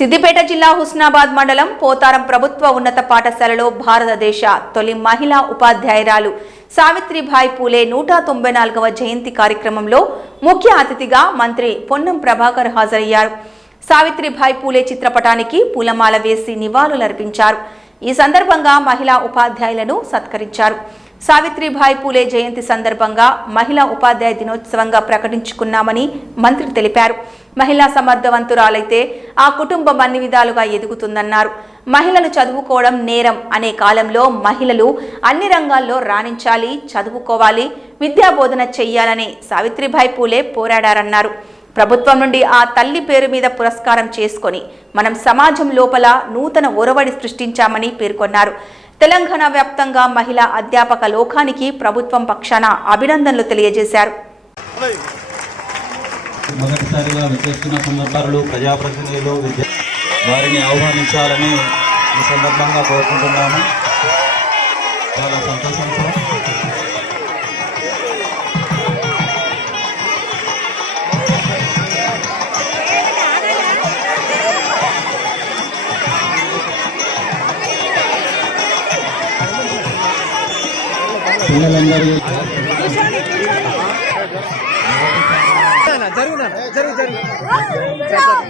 సిద్దిపేట జిల్లా హుస్నాబాద్ మండలం పోతారం ప్రభుత్వ ఉన్నత పాఠశాలలో భారతదేశ తొలి మహిళా ఉపాధ్యాయురాలు సావిత్రిభాయ్ పూలే నూట తొంభై నాలుగవ జయంతి కార్యక్రమంలో ముఖ్య అతిథిగా మంత్రి పొన్నం ప్రభాకర్ హాజరయ్యారు. సావిత్రిభాయ్ పూలే చిత్రపటానికి పూలమాల వేసి నివాళులర్పించారు. ఈ సందర్భంగా మహిళా ఉపాధ్యాయులను సత్కరించారు. సావిత్రిభాయ్ పూలే జయంతి సందర్భంగా మహిళా ఉపాధ్యాయ దినోత్సవంగా ప్రకటించుకున్నామని మంత్రి తెలిపారు. మహిళా సమర్థవంతురాలైతే ఆ కుటుంబం అన్ని విధాలుగా ఎదుగుతుందన్నారు. మహిళలు చదువుకోవడం నేరం అనే కాలంలో మహిళలు అన్ని రంగాల్లో రాణించాలి చదువుకోవాలి విద్యాబోధన చెయ్యాలని సావిత్రిబాయి పూలే పోరాడారన్నారు. ప్రభుత్వం నుండి ఆ తల్లి పేరు మీద పురస్కారం చేసుకొని మనం సమాజం లోపల నూతన ఒరవడి సృష్టించామని పేర్కొన్నారు. తెలంగాణ వ్యాప్తంగా మహిళా అధ్యాపక లోకానికి ప్రభుత్వం పక్షాన అభినందనలు తెలియజేశారు. మొదటిసారిగా విచ్చేస్తున్న సందర్భాలు ప్రజాప్రతినిధులు విద్య వారిని ఆహ్వానించాలని ఈ సందర్భంగా కోరుకుంటున్నాము. చాలా సంతోషం సార్. పిల్లలందరూ आना ज़रूर आना ज़रूर ज़रूर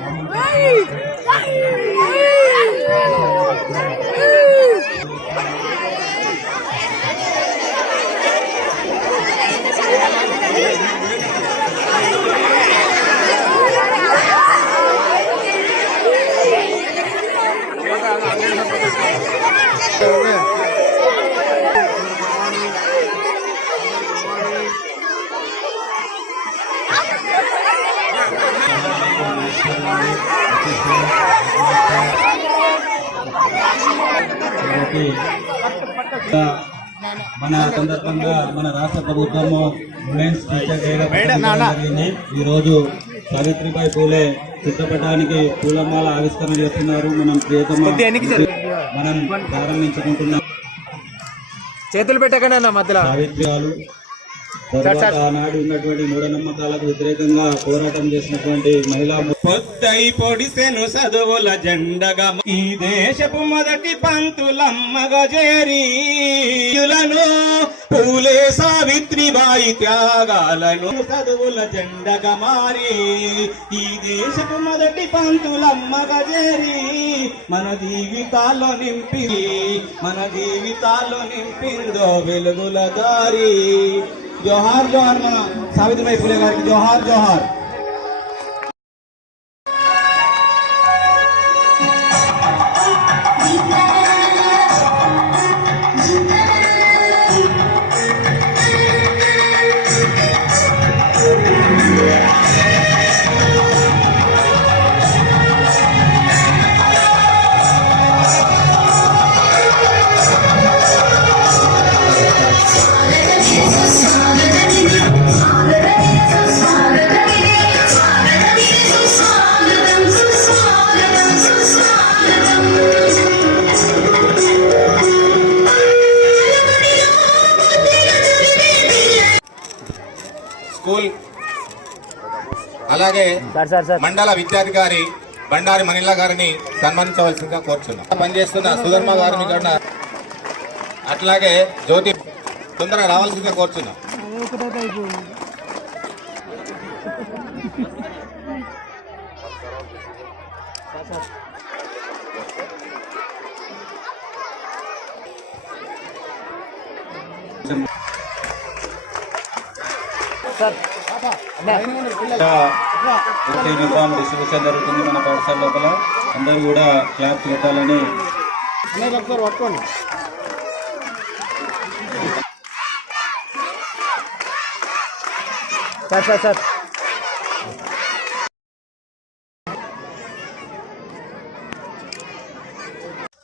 కాబట్టి మన సందర్భంగా మన రాష్ట్ర ప్రభుత్వము ఉమెన్స్ టీచర్ జరిగింది. ఈ రోజు సావిత్రిబాయి పూలే చిత్రపటానికి పూలమాల ఆవిష్కరణ చేస్తున్నారు. మనం ప్రియతమ మనం ప్రారంభించుకుంటున్నాం. చేతులు పెట్టకనే మధ్యలో. సావిత్రి ఆనాడు ఉన్నటువంటి మూఢనమ్మకాలకు వ్యతిరేకంగా పోరాటం చేసినటువంటి మహిళా పొద్దై పొడిసెను చదువుల జెండగా ఈ దేశపు మొదటి పంతులమ్మగా చేరీయులను పూలే సావిత్రిబాయి త్యాగాలను చదువుల జెండగా మారి ఈ దేశపు మొదటి పంతులమ్మగా చేరి మన జీవితాల్లో నింపి మన జీవితాల్లో నింపిందో వెలుగుల దారి జోహార్ జోహార్ మన సావిత్రిబాయి పూలే గారికి జోహార్ జోహార్ స్కూల్ అలాగే సార్ సార్ సార్. మండల విద్యాధికారి బండారి మనిల్లా గారిని సన్మానించవలసిందిగా కోరుచున్నాం. పనిచేస్తున్న సుధర్మ గారిని కూడా అట్లాగే జ్యోతి తొందరగా రావాల్సిందిగా కోరుచున్నాం. యూనిఫామ్ డిస్ట్రిబ్యూషన్ జరుగుతుంది మన పాఠశాల లోపల. అందరూ కూడా క్లాప్స్ పెట్టాలని. Sir sir sir.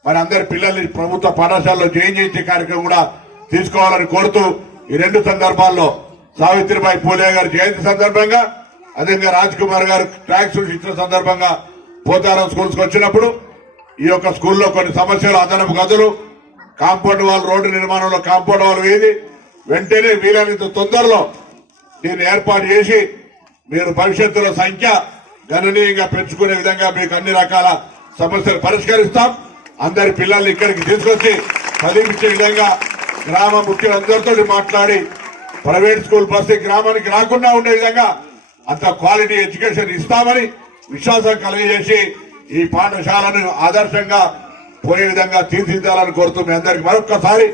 మరి అందరి పిల్లల్ని ప్రభుత్వ పాఠశాలలో జాయిన్ చేసే కార్యక్రమం కూడా తీసుకోవాలని కోరుతూ ఈ రెండు సందర్భాల్లో సావిత్రిబాయి పూలే గారి జయంతి సందర్భంగా అదేవిధంగా రాజ్ కుమార్ గారు ట్యాక్స్ ఇచ్చిన సందర్భంగా పోతారం స్కూల్స్ వచ్చినప్పుడు ఈ యొక్క స్కూల్లో కొన్ని సమస్యలు అదనపు గదులు కాంపౌండ్ వాల్ రోడ్డు నిర్మాణంలో కాంపౌండ్ వాల్ వేది వెంటనే వీలైనంత తొందరలో దీన్ని ఏర్పాటు చేసి మీరు భవిష్యత్తులో సంఖ్య గణనీయంగా పెంచుకునే విధంగా మీకు అన్ని రకాల సమస్యలు పరిష్కరిస్తాం. అందరి పిల్లల్ని ఇక్కడికి తీసుకొచ్చి చదివించే విధంగా గ్రామ ముఖ్యులందరితో మాట్లాడి ప్రైవేట్ స్కూల్ బస్సు గ్రామానికి రాకుండా ఉండే విధంగా అంత క్వాలిటీ ఎడ్యుకేషన్ ఇస్తామని విశ్వాసం కలిగజేసి ఈ పాఠశాలను ఆదర్శంగా పోయే విధంగా తీర్చిదిద్దాలని కోరుతూ మీ అందరికి మరొక్కసారి